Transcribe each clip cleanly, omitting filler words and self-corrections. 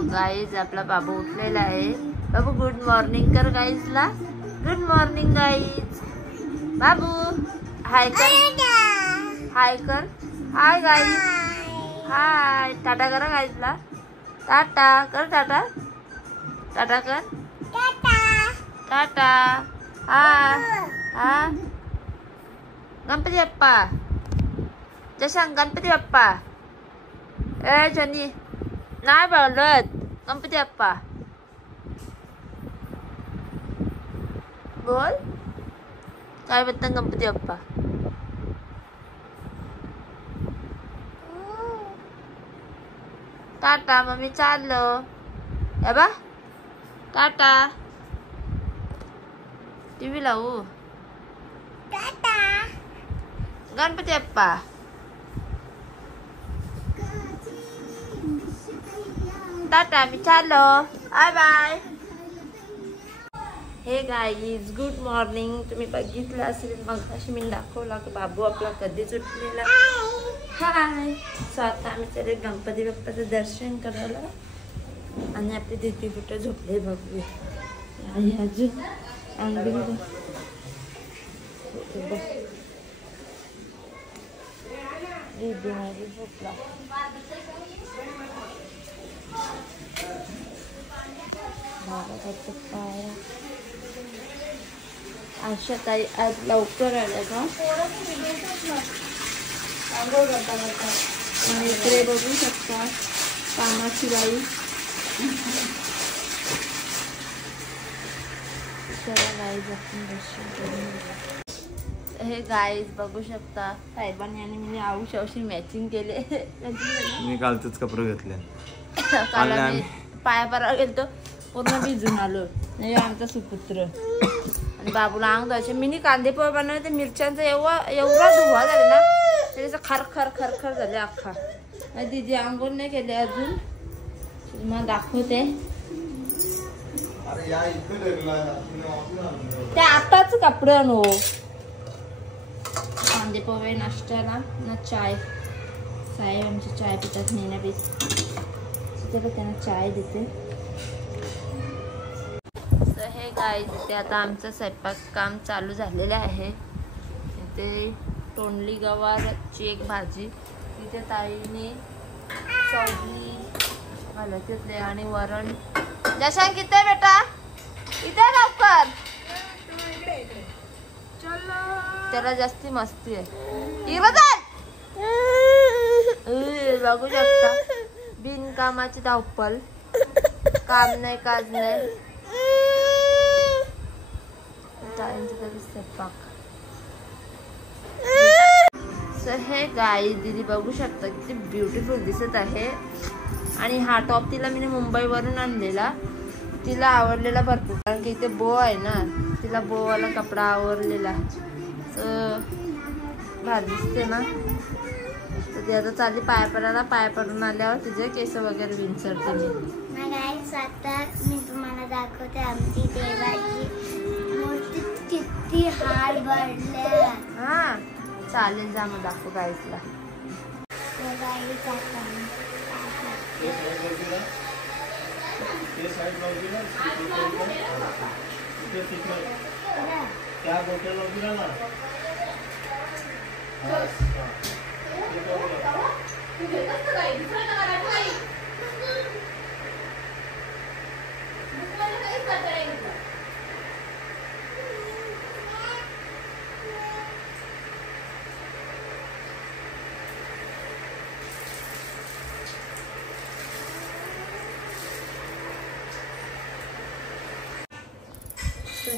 तो गाईज आपला बाबू उठलेला आहे. बाबू गुड मॉर्निंग कर गाईजला. Good morning guys. बाबू हाय कर. हाय कर. Hi guys. हाय. टाटा करा गाईजला. टाटा कर. टाटा टाटा कर. टाटा. हा हा. गणपती बाप्पा. जशांग गणपती बाप्पा. ए जनी नाही बोलत. गणपती बाप्पा बोल. काय बोलता गणपती बाप्पा. टाटा मम्मी चाललो. हे बा टाटा. टीव्ही लावू. गणपती बाप्पा. टाटा मी चाललो. Bye bye. Hey guys good morning. तुम्ही बघितलं असेल मग अशी मी दाखवला की बाबू आपला कधीच उठलेला. हाय. सो आता आम्ही चले गणपती बाप्पाचं दर्शन करायला. आणि आपली दीदी कुठे झोपले बघूया. अजून अंगडी दीदी माझी झोपला. आशा ताई आज लवकर आल्या का. इकडे बघू शकता कामाची बाई. हे गाईज बघू शकता साहेबांनी आणि मी आऊशी मॅचिंग केले. मी कालच कपडे घेतले. काल आम्ही पाया परावर गेलतो. पूर्ण भिजून आलो. हे आमचा सुपुत्र. आणि बाबूला अंग द्यायचे. मिनी कांदे पोहे बनवले. ते मिरच्यांचा एवढा धुवा झाला ना त्याचा खरखर खरखर झाले अख्खा. दीदी आंघोळ नाही केले अजून. मग दाखवते. ते आताच कपडे आणू. कांदे पोहे नाश्त्याला ना चाय. साहेब आमची चाय पितात नेण्या त्याला त्यांना चाय देते. हे गाईज इथे आता आमचं स्वयंपाक काम चालू झालेलं आहे. इथे तोंडली गवारची एक भाजी. तिथे ताईने चवली घालते आणि वरण. जशांक किती बेटा इथे लवकर. त्याला जास्ती मस्ती आहे. बघू शकता बिनकामाची धावपल. काम नाही काज नाही. स्वयंपाक. हे गाई दीदी बघू शकता किती ब्युटिफुल दिसत आहे. आणि हा टॉप तिला मी मुंबईवरून आणलेला. तिला आवडलेला भरपूर कारण की इथे बो आहे ना. तिला बोवाला कपडा आवडलेला. भारी दिसते ना. तर ती आता चालली पाया पडायला. पाया पडून आल्यावर तिचे केस वगैरे विंचरते मी. आता मी तुम्हाला दाखवते आमची देवाची मूर्ती किती हार भरले. हा चालेल जा मग दाखवू गाईसला.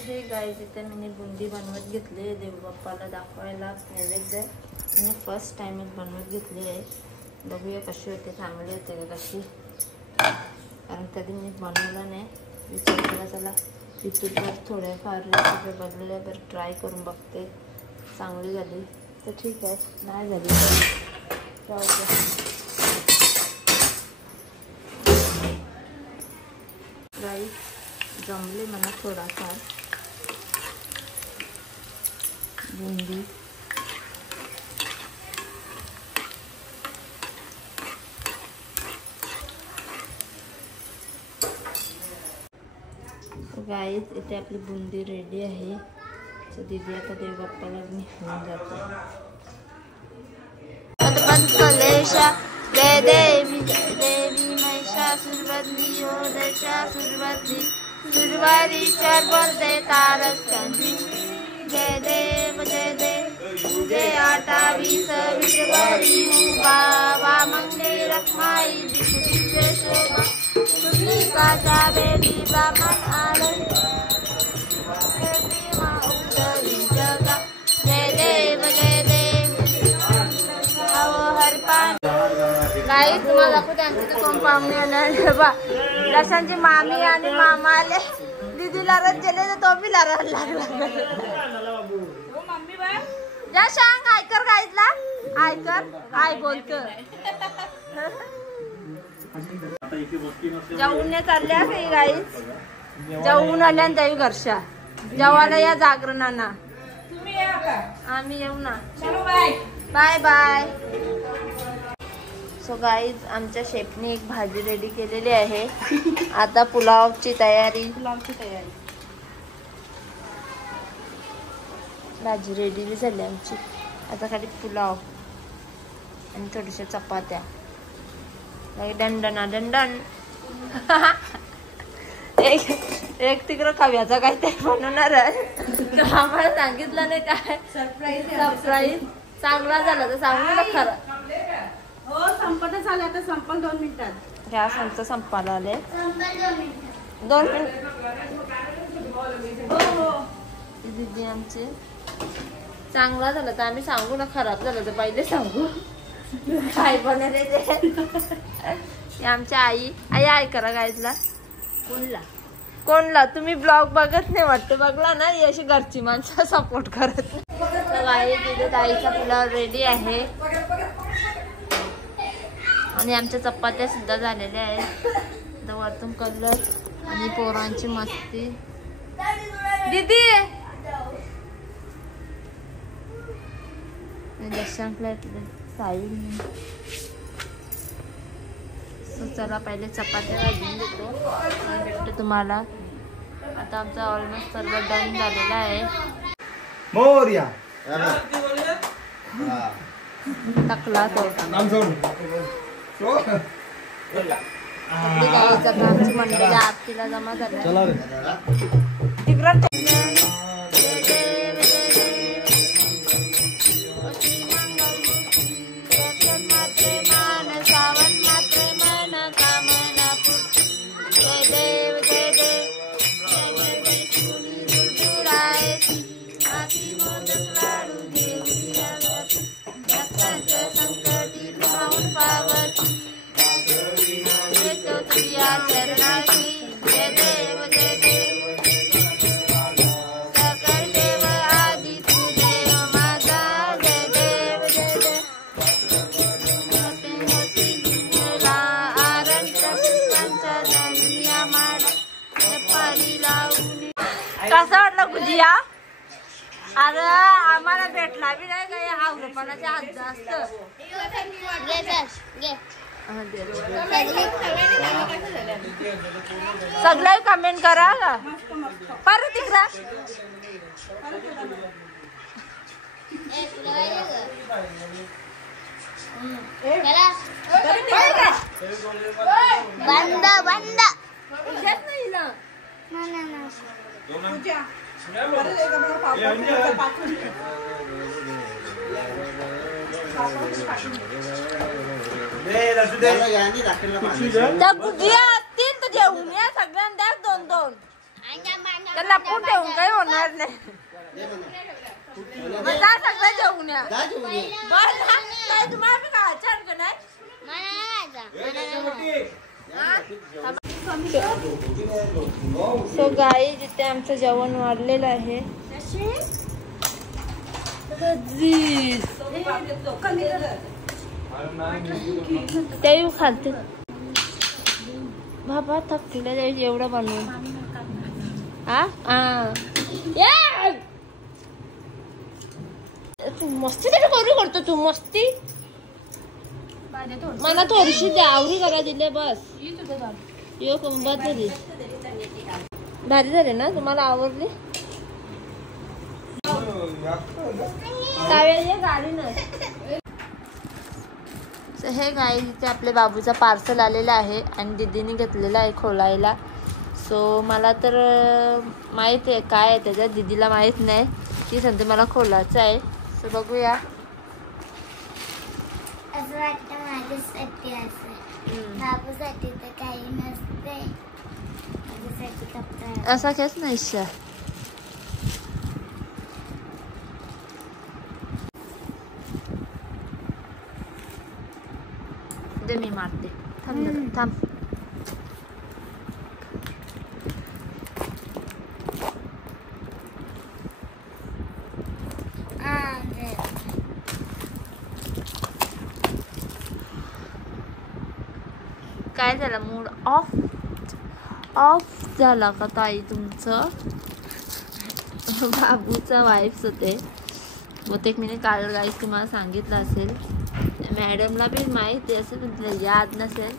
हे गाईज इथे मी बुंदी बनवत घेतली देवबाप्पाला दाखवायला नैवेद्य. मी फर्स्ट टाइमच बनवत घेतली आहे. बघूया कशी होते. चांगली होते का कशी. कारण कधी मी बनवलं नाही. विचार केला चला युट्यूबवर थोड्याफार रेसिपी बघलेल्या तर ट्राय करून बघते. चांगली झाली तर ठीक आहे. नाही झाली तर गाईज जमले मला थोडाफार बुंदी. गाईज इथे आपली बुंदी रेडी आहे. तर दीदी आता देव बाप्पाला घेऊन जातो. कलेशा जय देवी महिषासुरवदनी हो दशासुरवदनी सुरवारी चर्वंते तारस्कंदी. जय देव जय 28 विश्वरी वा मंगले रखमाई दिव्य शोभा तुझी काचा बेटी बामन आनंद उदरी जगा. जय देव हर पान. काही तुम्हाला दाखवते त्यांचे ते कोण पाहुणे आले बा. दशांची मामी आणि मामा आले. दीदीला रच गेले तर तो बी लारायला लागला. जा सांग आयकर गाईजला आयकर आय बोलकर. जाऊन चालल्या काही गाईज जाऊन आल्या जाऊ घरच्या जेवायला या जागरणाना. आम्ही येऊ ना. Bye bye. सो गाईज आमच्या शेफने एक भाजी रेडी केलेली आहे. आता पुलावची तयारी. भाजी रेडी बी झाली आमची. आता खाली पुलाव आणि थोड्याशा चपात्या. दंडना दंडन. एक तिकडं कव्याचा काहीतरी बनवणार आहे. आम्हाला सांगितलं नाही काय. सरप्राईज चांगला झाला तर सांगू ना खरं. हो संपतच आले. आता संपल 2 मिनिटात. गॅस आमचं संपायला आले. 2 मिनिट. दीदी आमचे चांगला झाला तर आम्ही सांगू ना. खराब झालं तर पहिले सांगू. काय बनवले ते आमच्या आई आई करा गाईजला. कोणला तुम्ही ब्लॉग बघत नाही वाटतं. बघला ना ही अशी घरची माणसं सपोर्ट करत नाही. तिथे ताईचा पुलाव रेडी आहे आणि आमच्या चपात्या सुद्धा झालेल्या आहेत. आता वरतून कलर आणि पोरांची मस्ती. दीदी साई. चला पहिले चपात्या भाजून देतो भेटतो तुम्हाला. आता आमचा ऑलमोस्ट सर्व डन झालेला आहे. मोरया टाकला तो आमची मंडळी आरतीला जमा झाल्या. तिकडं कसा वाटला गुजिया. अरे आम्हाला भेटला बी नाही काय. आवडपणाच्या हात जास्त. सगळे कमेंट करा का परत तिकडा. बंद बंद नाही ना. त्या गुजिया असतील तर जेवून या सगळ्यांना द्या 2-2. त्याला लपून ठेवून काही होणार नाही. जा सगळं जेवून या. बरं काय तुम्हाला बी खायचं का नाही. सो गाई जिथे आमचं जेवण वाढलेलं आहे. ते खालते बाबा थकलेलं एवढं बनवून. मस्ती तरी करू करतो तू. मस्ती मला थोडीशी आवडी करा दिले बस. यो कंबात भारी झाले ना, तुम्हाला आवडली? हे गाई इथे आपल्या बाबूचा पार्सल आलेला आहे आणि दीदीने घेतलेला आहे खोलायला. सो मला तर माहित आहे काय आहे त्याच्यात, दीदीला माहित नाही. ती सांगते मला खोलायचं आहे. सो बघूया. असं वाटतं माझ्यासाठी असं, बाबूसाठी तर काही नसते, माझ्यासाठी कपडा असा काहीच नाही इच्छा. दे मी मारते. थांब जरा, थांब. काय झालं, मूड ऑफ झाला का ताई तुमचं? बाबूचा वाईफ्स होते बहुतेक. मी काल गाईस तुम्हाला सांगितलं असेल, मॅडमला बी माहिती असेल पण तिला याद नसेल.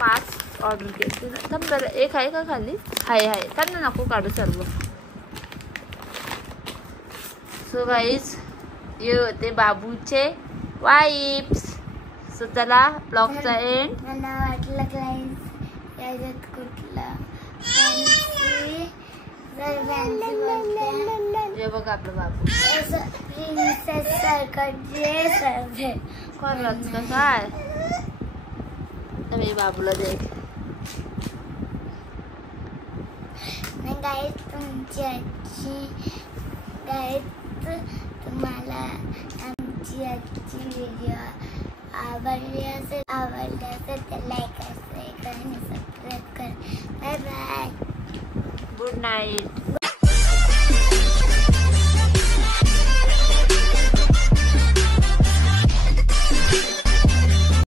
5 ऑर्डर केले ना. थांब जरा, एक आहे का खाली? हाय थांब ना, नको काढू सर्व. सो गाईस हे होते बाबूचे वाईप्स. सो चला ब्लॉगचा एंड. मला वाटलं गाईस याच्यात कुठलं जे बघा आपलं बाबू प्रिन्सेस सारखं ड्रेस आहे. खरंच का काय? मी बाबूला देख. गाईस तुमची आजची तुम्हाला आमची आजची व्हिडिओ आवडली असेल तर लाईक, शेअर आणि सबस्क्राईब करा. Bye bye. Good night.